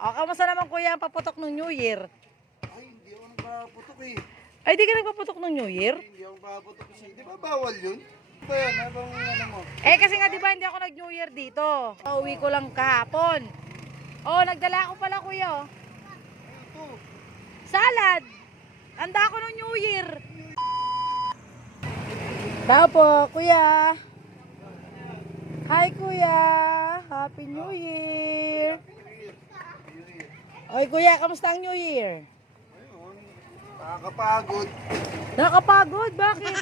O, kamusta naman kuya ang paputok ng New Year? Ay, hindi ako nagpaputok eh. Ay, di ka nagpaputok ng New Year? Hindi ako nagpaputok kasi. Di ba bawal yun? Ano ba yan? Habang ano mo? Eh, kasi nga di ba hindi ako nag-New Year dito. Pauwi ko lang kahapon. Oh, nagdala ako pala kuya. Oh. Ito. Salad! Handa ako ng New Year. Tao po, kuya. Hi, kuya. Happy New Year. Oy, kuya, kamusta ang New Year? Ayun. Nakakapagod. Nakapagod? Bakit?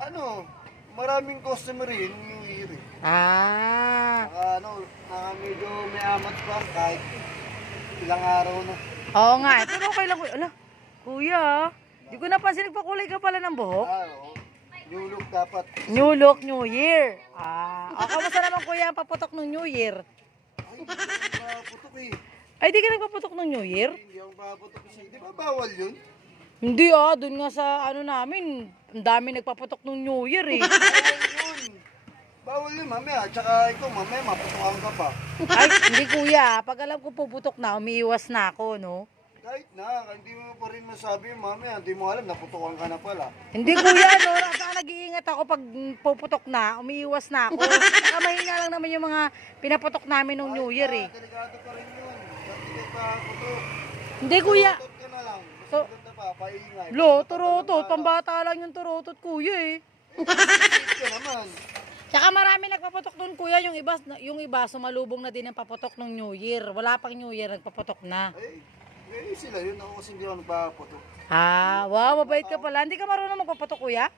Ano? Maraming customer rin New Year eh. Ah. Medyo may amat pa kahit ilang araw na. Oo nga, eh. Pero okay lang kuya. Ala, kuya, di ko napansin nagpakulay ka pala ng buhok. Oo. New look dapat. New look, New Year. Ah, o kamusta naman kuya ang paputok ng New Year? Ay, hindi ako nagpaputok eh. Ay, di ka nagpaputok ng New Year? Hindi ako nagpaputok kasi. Di ba bawal yun? Hindi dun nga sa ano namin, ang dami nagpaputok ng New Year eh. Bawal yun. Bawal yun mamaya. Tsaka ikaw mamaya maputukan ka pa. Ay, hindi kuya, pag alam ko puputok na, umiiwas na ako, no? Kahit na, hindi mo pa rin masabi mamaya. Hindi mo alam, naputukan ka na pala. Hindi kuya, no? Saka nag-iingat ako pag puputok na, umiiwas na ako. Saka mahina lang naman yung mga pinaputok namin ng New Year eh. Delikado pa rin yun. Hindi ka putok. Hindi kuya. Tutot ka na lang. Mas To- maganda pa, paingay. Lo, turotot, pambata lang yung turotot kuya eh. Safe ka naman. Tsaka marami nagpaputok doon kuya, yung iba sumalubong na din ang paputok ng New Year. Wala pang New Year, nagpaputok na. Eh sila yun. Ako kasi hindi ako nagpaputok. Ah, wow, mabait ka pala. Hindi ka marunong magpaputok kuya?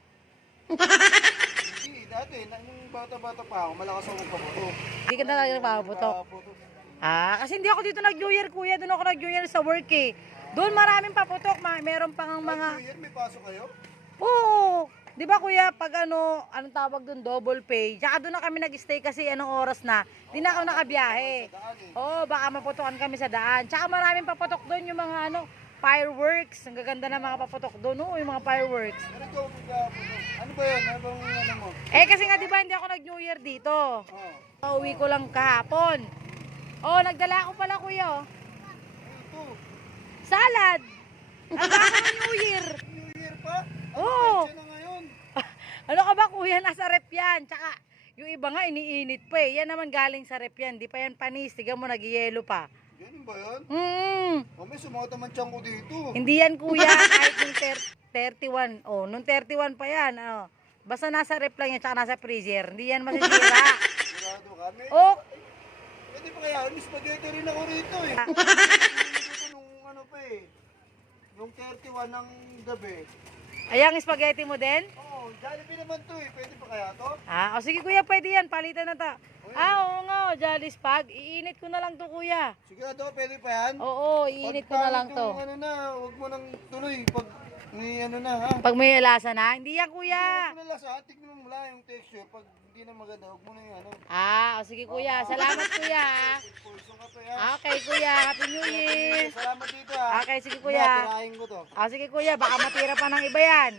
Hindi, dati, nung bata-bata pa ako, malakas ako magpaputok. Hindi ka talaga nagpaputok. Ah, kasi hindi ako dito nag-New Year kuya, doon ako nag-New Year sa work eh. Doon maraming paputok, meron pang mga... New Year, may pasok kayo? Oo, di ba kuya, pag anong tawag doon, double pay. Tsaka doon na kami nag-stay kasi anong oras na, di na ako nakabiyahe. Daan eh. Oo, baka maputokan kami sa daan. Tsaka maraming paputok doon, yung mga fireworks. Ang gaganda ng mga paputok doon, yung mga fireworks. Pero ikaw, magpaputok. Ano ba yan? Habang ano mo? Eh kasi nga di ba hindi ako nag-New Year dito. Oo. Pauwi ko lang kahapon. Oh, nagdala ako pala kuya. Oh. Ito. Salad! Handa ako ng New Year. New Year pa? Oo. Petsa na ngayon. Ano ka ba kuya, nasa rep yan. Tsaka yung iba nga iniinit pa eh. Yan naman galing sa rep yan. Di pa yan panis. Tiga mo, nag-yelo pa. Ganun ba yan? May sumakot naman tiyan ko dito. Hindi yan kuya. Kahit nung 31. Oh, nung 31 pa yan. Oh. Basta nasa rep lang yan. Tsaka nasa freezer. Hindi yan masisira. Sigurado kami. Oh, Pwede pa kaya? May spaghetti rin ako rito eh. Dito nung ano pa eh. Nung 31 ng gabi. ayang spaghetti mo din? Oo, Jollibee naman to eh. Pwede pa kaya to? Ah, o sige kuya, pwede yan. Palitan na ta. Oo nga, Jolly Spag. Iinit ko na lang to kuya. Sigurado pwede pa yan? Oo, iinit ko na lang to. Pag ano na, huwag mo nang tuloy. Pag may ano na ha. Pag may lasa na, hindi yan kuya. Huwag mo na lasa. Tignan mo mula yung texture. Pag hindi na maganda, huwag mo na yung ano. Ah, o sige kuya. Salamat kuya. Poison ka pa yan. Okay kuya, Happy New Year. Salamat dito ha. Okay, sige kuya. Tirahin ko to. Ah, sige kuya, baka matira pa ng iba yan.